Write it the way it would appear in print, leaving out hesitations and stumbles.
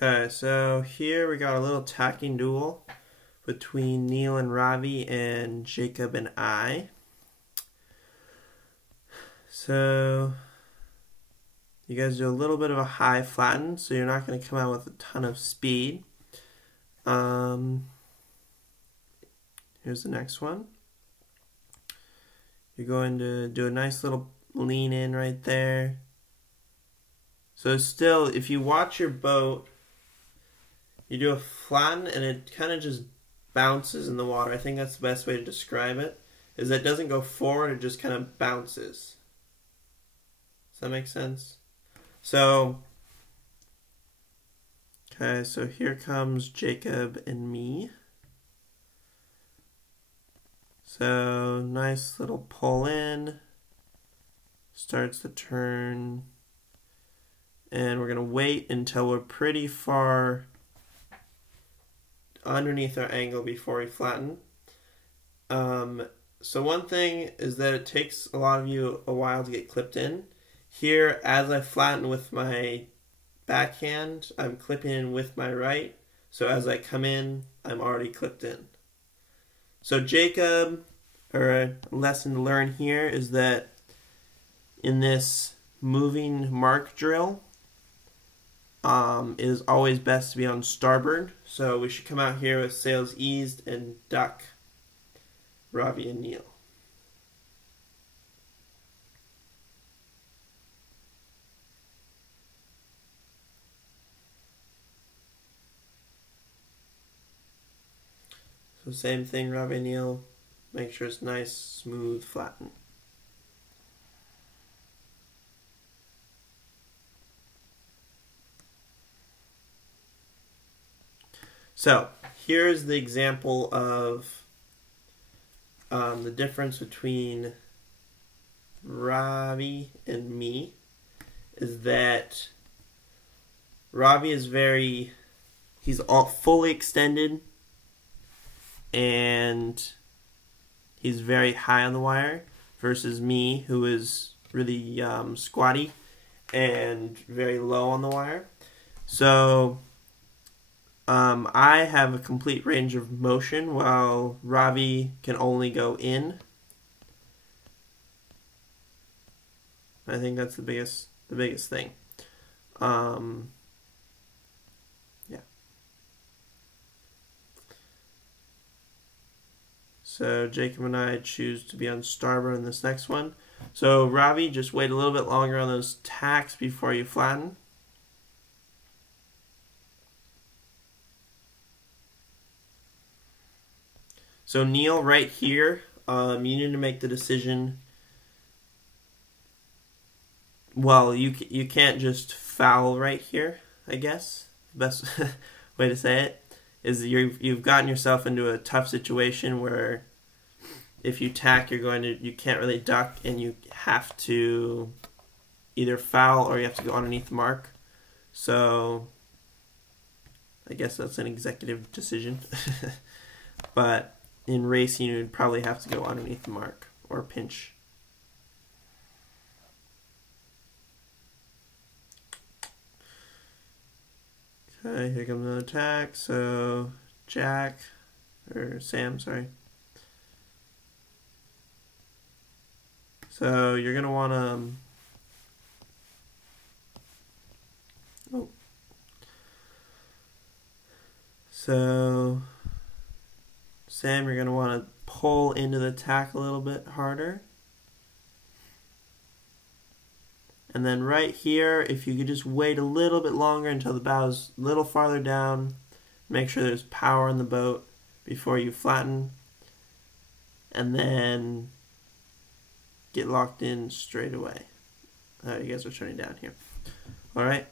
Okay, so here we got a little tacking duel between Neil and Robbie and Jacob and I. So you guys do a little bit of a high flatten, so you're not going to come out with a ton of speed. Here's the next one. You're going to do a nice little lean in right there. So still, if you watch your boat, you do a flatten and it kind of just bounces in the water. I think that's the best way to describe it, is that it doesn't go forward, it just kind of bounces. Does that make sense? So, okay, so here comes Jacob and me. So, nice little pull in, starts the turn, and we're going to wait until we're pretty far underneath our angle before we flatten. So one thing is that it takes a lot of you a while to get clipped in. Here, as I flatten with my backhand, I'm clipping in with my right. So as I come in, I'm already clipped in. So Jacob, or a lesson to learn here is that in this moving mark drill, it is always best to be on starboard. So we should come out here with sails eased and duck Robbie and Neil. So same thing, Robbie and Neil. Make sure it's nice, smooth, flatten. So here's the example of the difference between Robbie and me is that Robbie is he's all fully extended and he's very high on the wire, versus me, who is really squatty and very low on the wire. So I have a complete range of motion while Robbie can only go in. I think that's the biggest thing. Yeah. So Jacob and I choose to be on starboard in this next one. So Robbie, just wait a little bit longer on those tacks before you flatten. So Neil, right here, you need to make the decision. Well, you can't just foul right here, I guess. The best way to say it is you've gotten yourself into a tough situation where if you tack, you can't really duck, and you have to either foul or you have to go underneath the mark. So I guess that's an executive decision. But in racing, you'd probably have to go underneath the mark or pinch. Okay, here comes another attack. So Sam, sorry. So you're gonna want to. So Sam, you're gonna want to pull into the tack a little bit harder. And then right here, if you could just wait a little bit longer until the bow's a little farther down, make sure there's power in the boat before you flatten, and then get locked in straight away. You guys are turning down here. Alright,